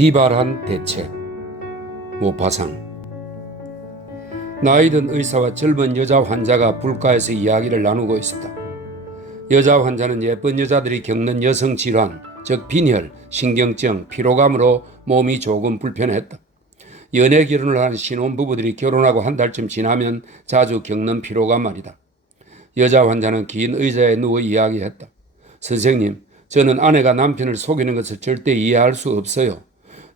기발한 대책. 모파상. 나이든 의사와 젊은 여자 환자가 불가에서 이야기를 나누고 있었다. 여자 환자는 예쁜 여자들이 겪는 여성 질환, 즉 빈혈, 신경증, 피로감으로 몸이 조금 불편했다. 연애 결혼을 하는 신혼부부들이 결혼하고 한 달쯤 지나면 자주 겪는 피로감 말이다. 여자 환자는 긴 의자에 누워 이야기했다. 선생님, 저는 아내가 남편을 속이는 것을 절대 이해할 수 없어요.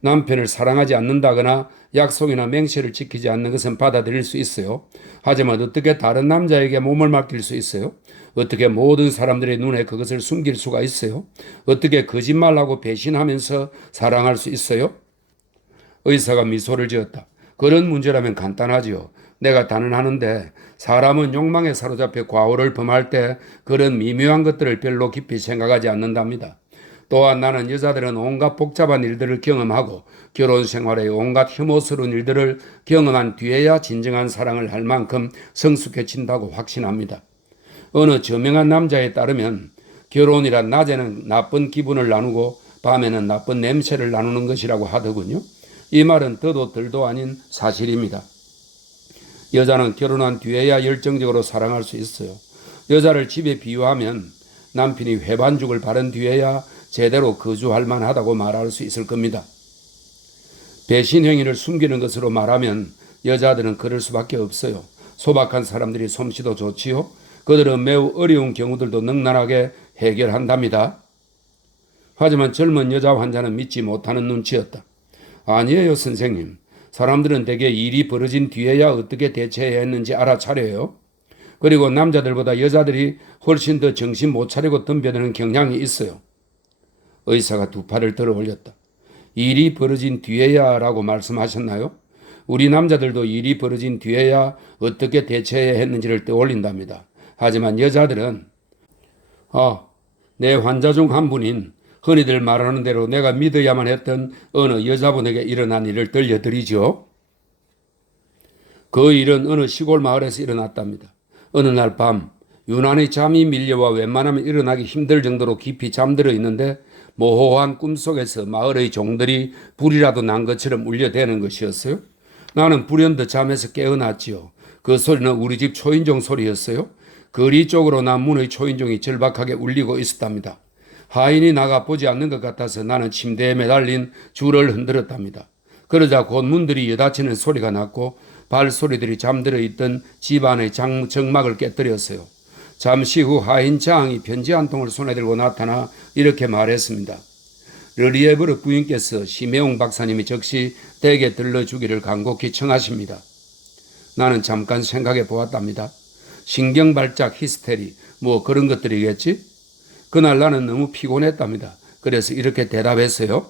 남편을 사랑하지 않는다거나 약속이나 맹세를 지키지 않는 것은 받아들일 수 있어요. 하지만 어떻게 다른 남자에게 몸을 맡길 수 있어요? 어떻게 모든 사람들의 눈에 그것을 숨길 수가 있어요? 어떻게 거짓말하고 배신하면서 사랑할 수 있어요? 의사가 미소를 지었다. 그런 문제라면 간단하지요. 내가 단언하는데 사람은 욕망에 사로잡혀 과오를 범할 때 그런 미묘한 것들을 별로 깊이 생각하지 않는답니다. 또한 나는 여자들은 온갖 복잡한 일들을 경험하고 결혼 생활의 온갖 혐오스러운 일들을 경험한 뒤에야 진정한 사랑을 할 만큼 성숙해진다고 확신합니다. 어느 저명한 남자에 따르면 결혼이란 낮에는 나쁜 기분을 나누고 밤에는 나쁜 냄새를 나누는 것이라고 하더군요. 이 말은 더도 덜도 아닌 사실입니다. 여자는 결혼한 뒤에야 열정적으로 사랑할 수 있어요. 여자를 집에 비유하면 남편이 회반죽을 바른 뒤에야 제대로 거주할 만하다고 말할 수 있을 겁니다. 배신 행위를 숨기는 것으로 말하면 여자들은 그럴 수밖에 없어요. 소박한 사람들이 솜씨도 좋지요. 그들은 매우 어려운 경우들도 능란하게 해결한답니다. 하지만 젊은 여자 환자는 믿지 못하는 눈치였다. 아니에요, 선생님. 사람들은 대개 일이 벌어진 뒤에야 어떻게 대처해야 했는지 알아차려요. 그리고 남자들보다 여자들이 훨씬 더 정신 못 차리고 덤벼드는 경향이 있어요. 의사가 두 팔을 들어 올렸다. 일이 벌어진 뒤에야 라고 말씀하셨나요? 우리 남자들도 일이 벌어진 뒤에야 어떻게 대처해야 했는지를 떠올린답니다. 하지만 여자들은 내 환자 중 한 분인 흔히들 말하는 대로 내가 믿어야만 했던 어느 여자분에게 일어난 일을 들려드리죠. 그 일은 어느 시골 마을에서 일어났답니다. 어느 날 밤 유난히 잠이 밀려와 웬만하면 일어나기 힘들 정도로 깊이 잠들어 있는데 모호한 꿈속에서 마을의 종들이 불이라도 난 것처럼 울려대는 것이었어요. 나는 불현듯 잠에서 깨어났지요. 그 소리는 우리 집 초인종 소리였어요. 거리 쪽으로 난 문의 초인종이 절박하게 울리고 있었답니다. 하인이 나가 보지 않는 것 같아서 나는 침대에 매달린 줄을 흔들었답니다. 그러자 곧 문들이 여닫히는 소리가 났고 발소리들이 잠들어 있던 집안의 정막을 깨뜨렸어요. 잠시 후 하인 장이 편지 한 통을 손에 들고 나타나 이렇게 말했습니다. 르리에브르 부인께서 심혜웅 박사님이 즉시 댁에 들러주기를 간곡히 청하십니다. 나는 잠깐 생각해 보았답니다. 신경발작, 히스테리, 뭐 그런 것들이겠지? 그날 나는 너무 피곤했답니다. 그래서 이렇게 대답했어요.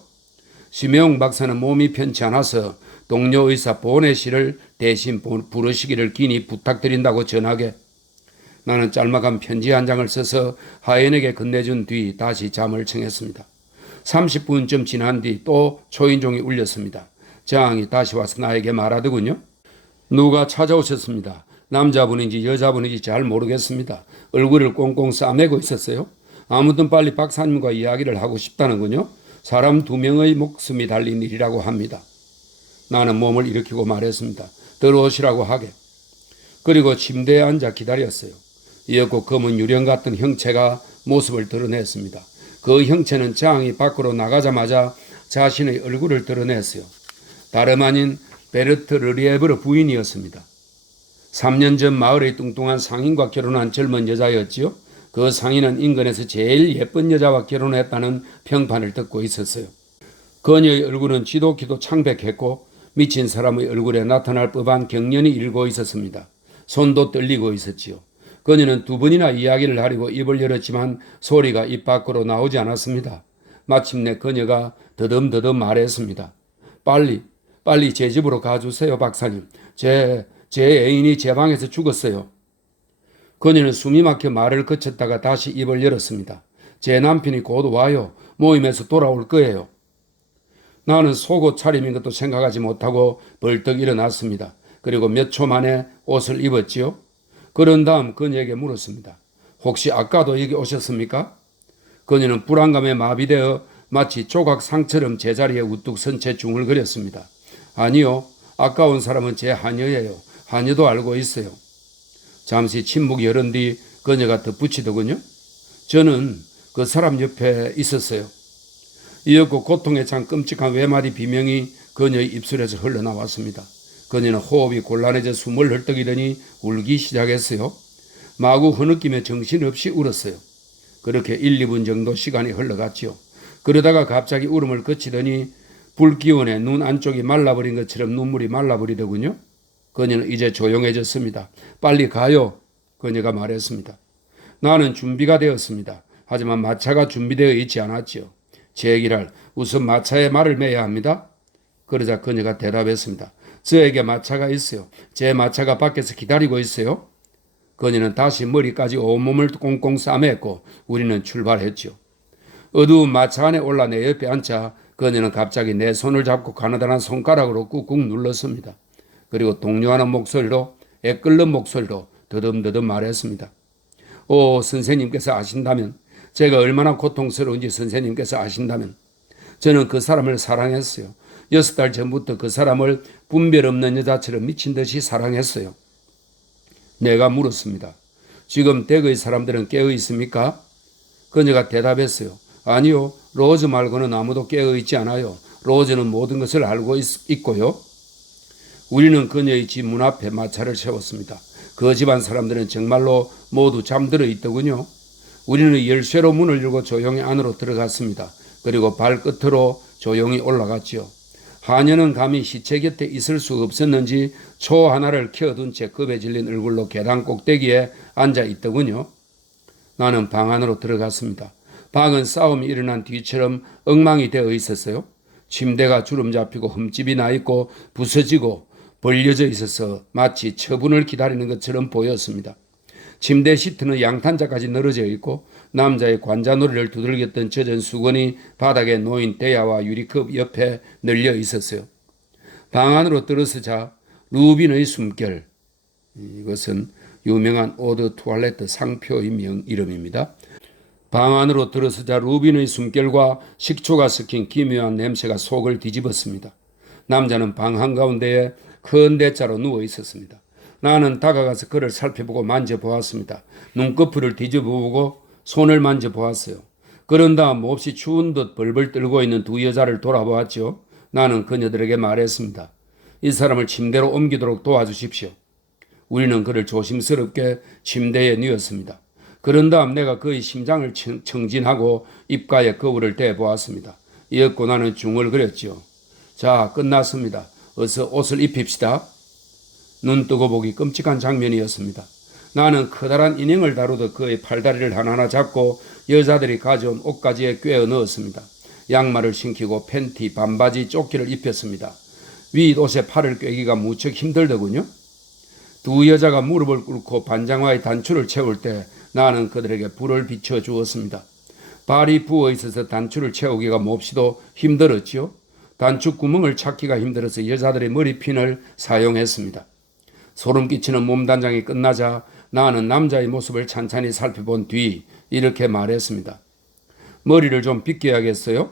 심혜웅 박사는 몸이 편치 않아서 동료 의사 보네 씨를 대신 부르시기를 긴히 부탁드린다고 전하게. 나는 짤막한 편지 한 장을 써서 하인에게 건네준 뒤 다시 잠을 청했습니다. 30분쯤 지난 뒤 또 초인종이 울렸습니다. 장이 다시 와서 나에게 말하더군요. 누가 찾아오셨습니다. 남자분인지 여자분인지 잘 모르겠습니다. 얼굴을 꽁꽁 싸매고 있었어요. 아무튼 빨리 박사님과 이야기를 하고 싶다는군요. 사람 2명의 목숨이 달린 일이라고 합니다. 나는 몸을 일으키고 말했습니다. 들어오시라고 하게. 그리고 침대에 앉아 기다렸어요. 이었고 검은 유령 같은 형체가 모습을 드러냈습니다. 그 형체는 장이 밖으로 나가자마자 자신의 얼굴을 드러냈어요. 다름 아닌 베르트 르리에브르 부인이었습니다. 3년 전 마을의 뚱뚱한 상인과 결혼한 젊은 여자였지요. 그 상인은 인근에서 제일 예쁜 여자와 결혼했다는 평판을 듣고 있었어요. 그녀의 얼굴은 지독히도 창백했고 미친 사람의 얼굴에 나타날 법한 경련이 일고 있었습니다. 손도 떨리고 있었지요. 그녀는 2번이나 이야기를 하려고 입을 열었지만 소리가 입 밖으로 나오지 않았습니다. 마침내 그녀가 더듬더듬 말했습니다. 빨리 제 집으로 가주세요, 박사님. 제 애인이 제 방에서 죽었어요. 그녀는 숨이 막혀 말을 그쳤다가 다시 입을 열었습니다. 제 남편이 곧 와요. 모임에서 돌아올 거예요. 나는 속옷 차림인 것도 생각하지 못하고 벌떡 일어났습니다. 그리고 몇 초 만에 옷을 입었지요. 그런 다음 그녀에게 물었습니다. 혹시 아까도 여기 오셨습니까? 그녀는 불안감에 마비되어 마치 조각상처럼 제자리에 우뚝 선 채 중얼거렸습니다. 아니요, 아까운 사람은 제 하녀예요. 하녀도 알고 있어요. 잠시 침묵이 흐른 뒤 그녀가 덧붙이더군요. 저는 그 사람 옆에 있었어요. 이윽고 고통에 찬 끔찍한 외마디 비명이 그녀의 입술에서 흘러나왔습니다. 그녀는 호흡이 곤란해져 숨을 헐떡이더니 울기 시작했어요. 마구 흐느끼며 정신없이 울었어요. 그렇게 1, 2분 정도 시간이 흘러갔지요. 그러다가 갑자기 울음을 그치더니 불기운에 눈 안쪽이 말라버린 것처럼 눈물이 말라버리더군요. 그녀는 이제 조용해졌습니다. 빨리 가요. 그녀가 말했습니다. 나는 준비가 되었습니다. 하지만 마차가 준비되어 있지 않았지요. 제 얘기를 우선 마차에 말을 매야 합니다. 그러자 그녀가 대답했습니다. 저에게 마차가 있어요. 제 마차가 밖에서 기다리고 있어요. 그녀는 다시 머리까지 온몸을 꽁꽁 싸맸고 우리는 출발했죠. 어두운 마차 안에 올라 내 옆에 앉자 그녀는 갑자기 내 손을 잡고 가느다란 손가락으로 꾹꾹 눌렀습니다. 그리고 동요하는 목소리로 애끓는 목소리로 더듬더듬 말했습니다. 오, 선생님께서 아신다면, 제가 얼마나 고통스러운지 선생님께서 아신다면, 저는 그 사람을 사랑했어요. 6달 전부터 그 사람을 분별 없는 여자처럼 미친 듯이 사랑했어요. 내가 물었습니다. 지금 댁의 사람들은 깨어 있습니까? 그녀가 대답했어요. 아니요, 로즈 말고는 아무도 깨어 있지 않아요. 로즈는 모든 것을 알고 있고요. 우리는 그녀의 집 문 앞에 마차를 세웠습니다. 그 집안 사람들은 정말로 모두 잠들어 있더군요. 우리는 열쇠로 문을 열고 조용히 안으로 들어갔습니다. 그리고 발끝으로 조용히 올라갔지요. 하녀는 감히 시체 곁에 있을 수 없었는지 초 하나를 켜둔 채 겁에 질린 얼굴로 계단 꼭대기에 앉아 있더군요. 나는 방 안으로 들어갔습니다. 방은 싸움이 일어난 뒤처럼 엉망이 되어 있었어요. 침대가 주름 잡히고 흠집이 나 있고 부서지고 벌려져 있어서 마치 처분을 기다리는 것처럼 보였습니다. 침대 시트는 양탄자까지 늘어져 있고 남자의 관자놀이를 두들겼던 젖은 수건이 바닥에 놓인 대야와 유리컵 옆에 널려 있었어요. 방 안으로 들어서자 루빈의 숨결, 이것은 유명한 오드 투알레트 상표의 이름입니다. 방 안으로 들어서자 루빈의 숨결과 식초가 섞인 기묘한 냄새가 속을 뒤집었습니다. 남자는 방 한가운데에 큰 대자로 누워 있었습니다. 나는 다가가서 그를 살펴보고 만져보았습니다. 눈꺼풀을 뒤집어보고 손을 만져보았어요. 그런 다음 몹시 추운 듯 벌벌 떨고 있는 두 여자를 돌아보았죠. 나는 그녀들에게 말했습니다. 이 사람을 침대로 옮기도록 도와주십시오. 우리는 그를 조심스럽게 침대에 뉘었습니다. 그런 다음 내가 그의 심장을 청진하고 입가에 거울을 대보았습니다. 이윽고 나는 중얼거렸지요. 자, 끝났습니다. 어서 옷을 입힙시다. 눈 뜨고 보기 끔찍한 장면이었습니다. 나는 커다란 인형을 다루듯 그의 팔다리를 하나하나 잡고 여자들이 가져온 옷가지에 꿰어 넣었습니다. 양말을 신기고 팬티, 반바지, 조끼를 입혔습니다. 윗옷에 팔을 꿰기가 무척 힘들더군요. 두 여자가 무릎을 꿇고 반장화의 단추를 채울 때 나는 그들에게 불을 비춰 주었습니다. 발이 부어 있어서 단추를 채우기가 몹시도 힘들었지요. 단추 구멍을 찾기가 힘들어서 여자들의 머리핀을 사용했습니다. 소름 끼치는 몸단장이 끝나자 나는 남자의 모습을 찬찬히 살펴본 뒤 이렇게 말했습니다. 머리를 좀 빗겨야겠어요?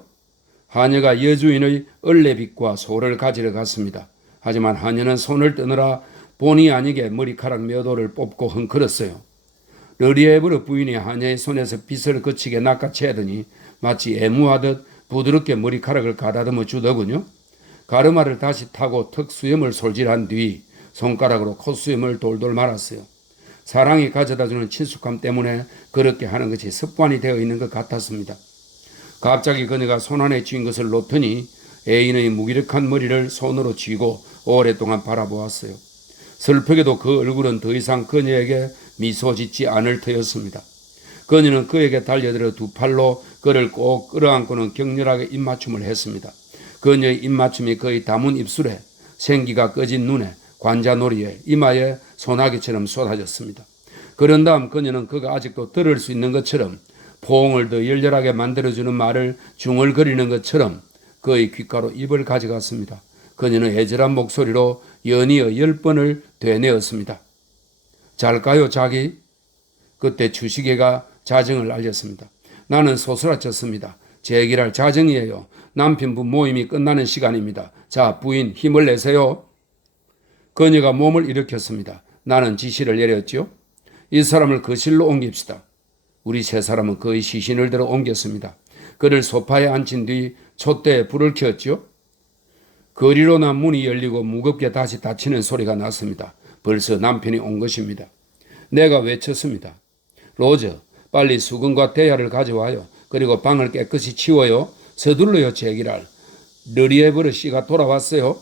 하녀가 여주인의 얼레빗과 소를 가지러 갔습니다. 하지만 하녀는 손을 뜨느라 본의 아니게 머리카락 몇 올을 뽑고 헝클었어요. 르리에브르 부인이 하녀의 손에서 빗을 거치게 낚아채더니 마치 애무하듯 부드럽게 머리카락을 가다듬어 주더군요. 가르마를 다시 타고 턱수염을 솔질한 뒤 손가락으로 콧수염을 돌돌 말았어요. 사랑이 가져다주는 친숙함 때문에 그렇게 하는 것이 습관이 되어 있는 것 같았습니다. 갑자기 그녀가 손안에 쥔 것을 놓더니 애인의 무기력한 머리를 손으로 쥐고 오랫동안 바라보았어요. 슬프게도 그 얼굴은 더 이상 그녀에게 미소 짓지 않을 터였습니다. 그녀는 그에게 달려들어 두 팔로 그를 꼭 끌어안고는 격렬하게 입맞춤을 했습니다. 그녀의 입맞춤이 그의 다문 입술에, 생기가 꺼진 눈에, 관자놀이에, 이마에 소나기처럼 쏟아졌습니다. 그런 다음 그녀는 그가 아직도 들을 수 있는 것처럼 포옹을 더 열렬하게 만들어주는 말을 중얼거리는 것처럼 그의 귓가로 입을 가져갔습니다. 그녀는 애절한 목소리로 연이어 10번을 되뇌었습니다. 잘까요, 자기? 그때 주시계가 자정을 알렸습니다. 나는 소스라쳤습니다. 제기할 자정이에요. 남편분 모임이 끝나는 시간입니다. 자, 부인 힘을 내세요. 그녀가 몸을 일으켰습니다. 나는 지시를 내렸죠. 이 사람을 거실로 옮깁시다. 우리 세 사람은 그의 시신을 들어 옮겼습니다. 그를 소파에 앉힌 뒤 촛대에 불을 켰죠. 거리로 난 문이 열리고 무겁게 다시 닫히는 소리가 났습니다. 벌써 남편이 온 것입니다. 내가 외쳤습니다. 로저, 빨리 수건과 대야를 가져와요. 그리고 방을 깨끗이 치워요. 서둘러요, 제기랄. 르리에브르 씨가 돌아왔어요.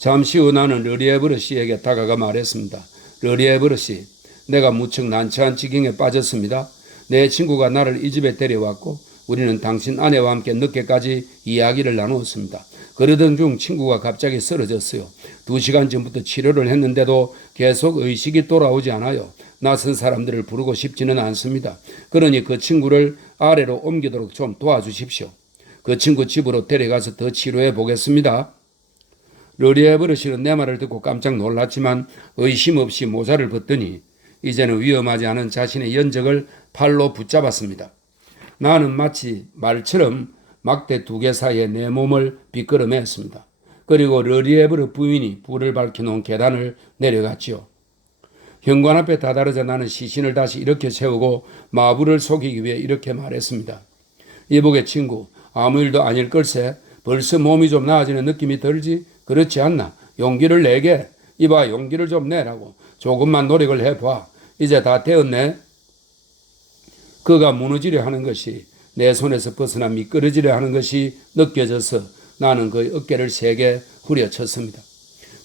잠시 후 나는 르리에브르 씨에게 다가가 말했습니다. 르리에브르 씨, 내가 무척 난처한 지경에 빠졌습니다. 내 친구가 나를 이 집에 데려왔고 우리는 당신 아내와 함께 늦게까지 이야기를 나누었습니다. 그러던 중 친구가 갑자기 쓰러졌어요. 2시간 전부터 치료를 했는데도 계속 의식이 돌아오지 않아요. 낯선 사람들을 부르고 싶지는 않습니다. 그러니 그 친구를 아래로 옮기도록 좀 도와주십시오. 그 친구 집으로 데려가서 더 치료해 보겠습니다. 르리에브르 씨는 내 말을 듣고 깜짝 놀랐지만 의심 없이 모자를 벗더니 이제는 위험하지 않은 자신의 연적을 팔로 붙잡았습니다. 나는 마치 말처럼 막대 2개 사이에 내 몸을 비끄러맸습니다. 그리고 르리에브르 부인이 불을 밝혀놓은 계단을 내려갔지요. 현관 앞에 다다르자 나는 시신을 다시 이렇게 세우고 마부를 속이기 위해 이렇게 말했습니다. 이보게 친구, 아무 일도 아닐 걸세. 벌써 몸이 좀 나아지는 느낌이 들지? 그렇지 않나? 용기를 내게. 이봐, 용기를 좀 내라고. 조금만 노력을 해봐. 이제 다 되었네. 그가 무너지려 하는 것이 내 손에서 벗어나 미끄러지려 하는 것이 느껴져서 나는 그의 어깨를 세게 후려쳤습니다.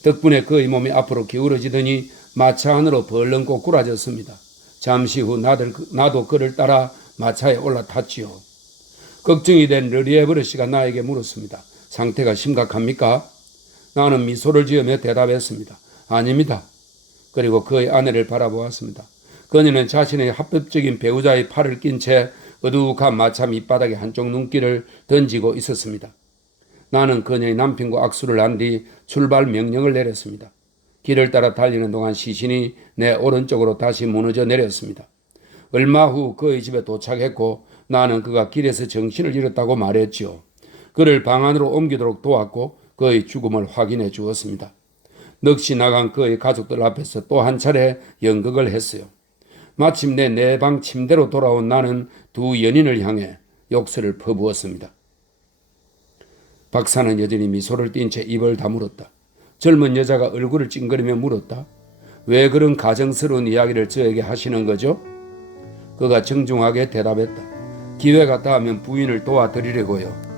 덕분에 그의 몸이 앞으로 기울어지더니 마차 안으로 벌렁 꼬꾸라졌습니다. 잠시 후 나도 그를 따라 마차에 올라탔지요. 걱정이 된 르리에브르 씨가 나에게 물었습니다. 상태가 심각합니까? 나는 미소를 지으며 대답했습니다. 아닙니다. 그리고 그의 아내를 바라보았습니다. 그녀는 자신의 합법적인 배우자의 팔을 낀 채 어둑한 마차 밑바닥에 한쪽 눈길을 던지고 있었습니다. 나는 그녀의 남편과 악수를 한 뒤 출발 명령을 내렸습니다. 길을 따라 달리는 동안 시신이 내 오른쪽으로 다시 무너져 내렸습니다. 얼마 후 그의 집에 도착했고 나는 그가 길에서 정신을 잃었다고 말했지요. 그를 방 안으로 옮기도록 도왔고 그의 죽음을 확인해 주었습니다. 넋이 나간 그의 가족들 앞에서 또 한 차례 연극을 했어요. 마침내 내 방 침대로 돌아온 나는 두 연인을 향해 욕설을 퍼부었습니다. 박사는 여전히 미소를 띤 채 입을 다물었다. 젊은 여자가 얼굴을 찡그리며 물었다. 왜 그런 가정스러운 이야기를 저에게 하시는 거죠? 그가 정중하게 대답했다. 기회가 닿으면 부인을 도와드리려고요.